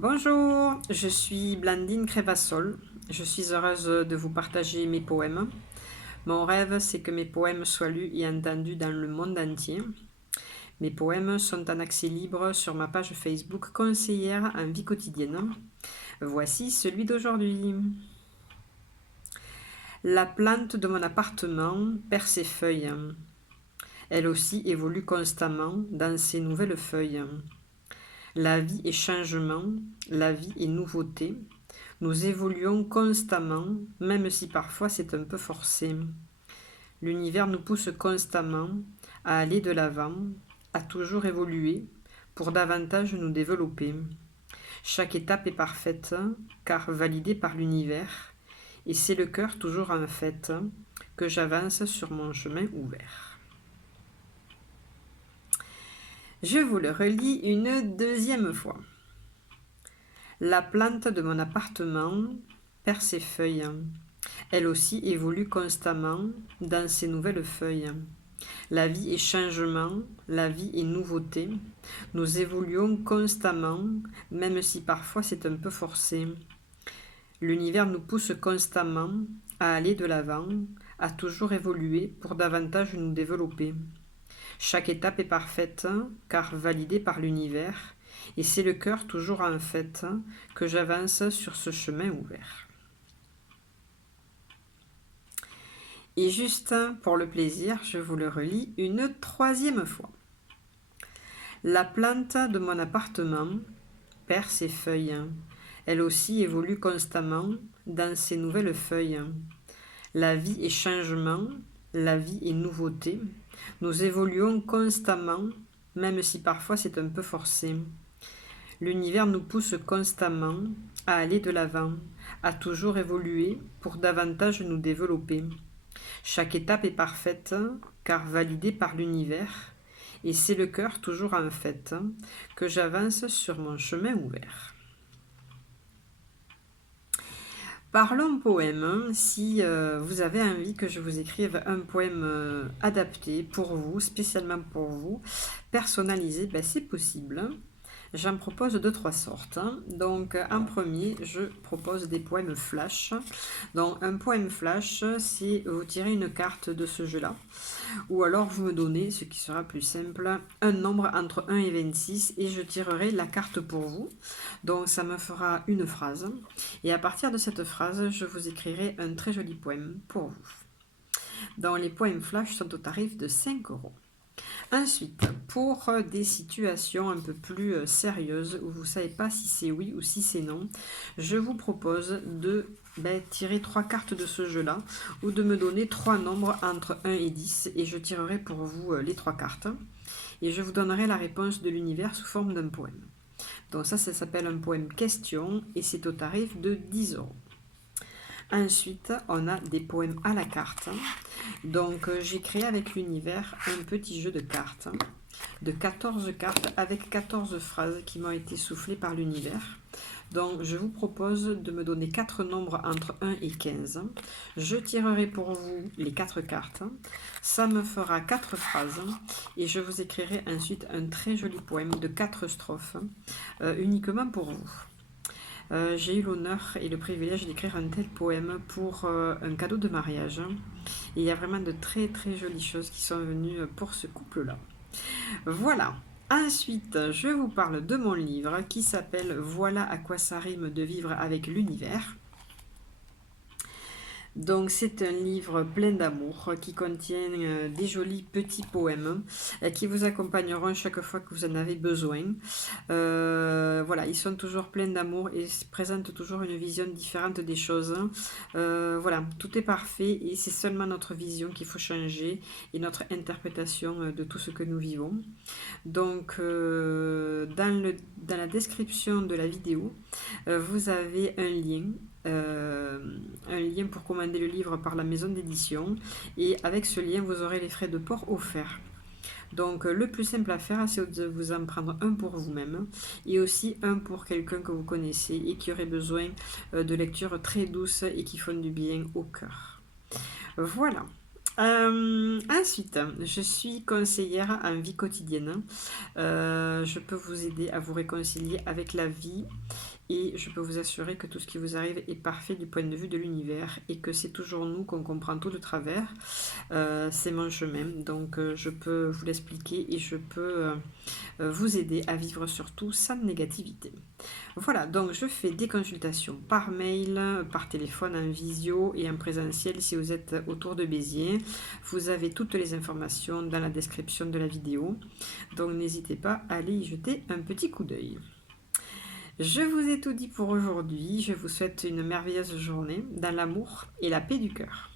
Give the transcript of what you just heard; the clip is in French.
Bonjour, je suis Blandine Crévassol. Je suis heureuse de vous partager mes poèmes. Mon rêve, c'est que mes poèmes soient lus et entendus dans le monde entier. Mes poèmes sont en accès libre sur ma page Facebook Conseillère en vie quotidienne. Voici celui d'aujourd'hui. La plante de mon appartement perd ses feuilles. Elle aussi évolue constamment dans ses nouvelles feuilles. La vie est changement, la vie est nouveauté. Nous évoluons constamment, même si parfois c'est un peu forcé. L'univers nous pousse constamment à aller de l'avant, à toujours évoluer pour davantage nous développer. Chaque étape est parfaite, car validée par l'univers, et c'est le cœur toujours en fête que j'avance sur mon chemin ouvert. Je vous le relis une deuxième fois. La plante de mon appartement perd ses feuilles. Elle aussi évolue constamment dans ses nouvelles feuilles. La vie est changement, la vie est nouveauté. Nous évoluons constamment, même si parfois c'est un peu forcé. L'univers nous pousse constamment à aller de l'avant, à toujours évoluer pour davantage nous développer. Chaque étape est parfaite, car validée par l'univers, et c'est le cœur toujours en fête que j'avance sur ce chemin ouvert. Et juste pour le plaisir, je vous le relis une troisième fois. La plante de mon appartement perd ses feuilles. Elle aussi évolue constamment dans ses nouvelles feuilles. La vie est changement, la vie est nouveauté. Nous évoluons constamment, même si parfois c'est un peu forcé. L'univers nous pousse constamment à aller de l'avant, à toujours évoluer pour davantage nous développer. Chaque étape est parfaite, car validée par l'univers, et c'est le cœur toujours en fête que j'avance sur mon chemin ouvert. Parlons poème. Si vous avez envie que je vous écrive un poème adapté pour vous, spécialement pour vous, personnalisé, c'est possible. J'en propose de trois sortes. Donc, en premier, je propose des poèmes flash. Donc, un poème flash, c'est vous tirez une carte de ce jeu-là. Ou alors, vous me donnez, ce qui sera plus simple, un nombre entre 1 et 26 et je tirerai la carte pour vous. Donc, ça me fera une phrase. Et à partir de cette phrase, je vous écrirai un très joli poème pour vous. Donc, les poèmes flash sont au tarif de 5 €. Ensuite, pour des situations un peu plus sérieuses où vous ne savez pas si c'est oui ou si c'est non, je vous propose de tirer 3 cartes de ce jeu-là ou de me donner 3 nombres entre 1 et 10 et je tirerai pour vous les 3 cartes et je vous donnerai la réponse de l'univers sous forme d'un poème. Donc ça s'appelle un poème question et c'est au tarif de 10 €. Ensuite, on a des poèmes à la carte. Donc, j'ai créé avec l'univers un petit jeu de cartes, de 14 cartes avec 14 phrases qui m'ont été soufflées par l'univers. Donc, je vous propose de me donner 4 nombres entre 1 et 15. Je tirerai pour vous les 4 cartes. Ça me fera 4 phrases et je vous écrirai ensuite un très joli poème de 4 strophes uniquement pour vous. J'ai eu l'honneur et le privilège d'écrire un tel poème pour un cadeau de mariage. Et il y a vraiment de très très jolies choses qui sont venues pour ce couple-là. Voilà. Ensuite, je vous parle de mon livre qui s'appelle « Voilà à quoi ça rime de vivre avec l'univers ». Donc c'est un livre plein d'amour qui contient des jolis petits poèmes qui vous accompagneront chaque fois que vous en avez besoin. Voilà, ils sont toujours pleins d'amour et présentent toujours une vision différente des choses. Voilà, tout est parfait et c'est seulement notre vision qu'il faut changer et notre interprétation de tout ce que nous vivons. Donc dans la description de la vidéo, vous avez un lien pour commander le livre par la maison d'édition et avec ce lien vous aurez les frais de port offerts. Donc le plus simple à faire, c'est de vous en prendre un pour vous-même et aussi un pour quelqu'un que vous connaissez et qui aurait besoin de lectures très douces et qui font du bien au cœur. Voilà. Ensuite, je suis conseillère en vie quotidienne. Je peux vous aider à vous réconcilier avec la vie et je peux vous assurer que tout ce qui vous arrive est parfait du point de vue de l'univers et que c'est toujours nous qu'on comprend tout de travers. C'est mon chemin, donc je peux vous l'expliquer et je peux vous aider à vivre surtout sans négativité. Voilà, donc je fais des consultations par mail, par téléphone, en visio et en présentiel si vous êtes autour de Béziers. Vous avez toutes les informations dans la description de la vidéo, donc n'hésitez pas à aller y jeter un petit coup d'œil. Je vous ai tout dit pour aujourd'hui, je vous souhaite une merveilleuse journée dans l'amour et la paix du cœur.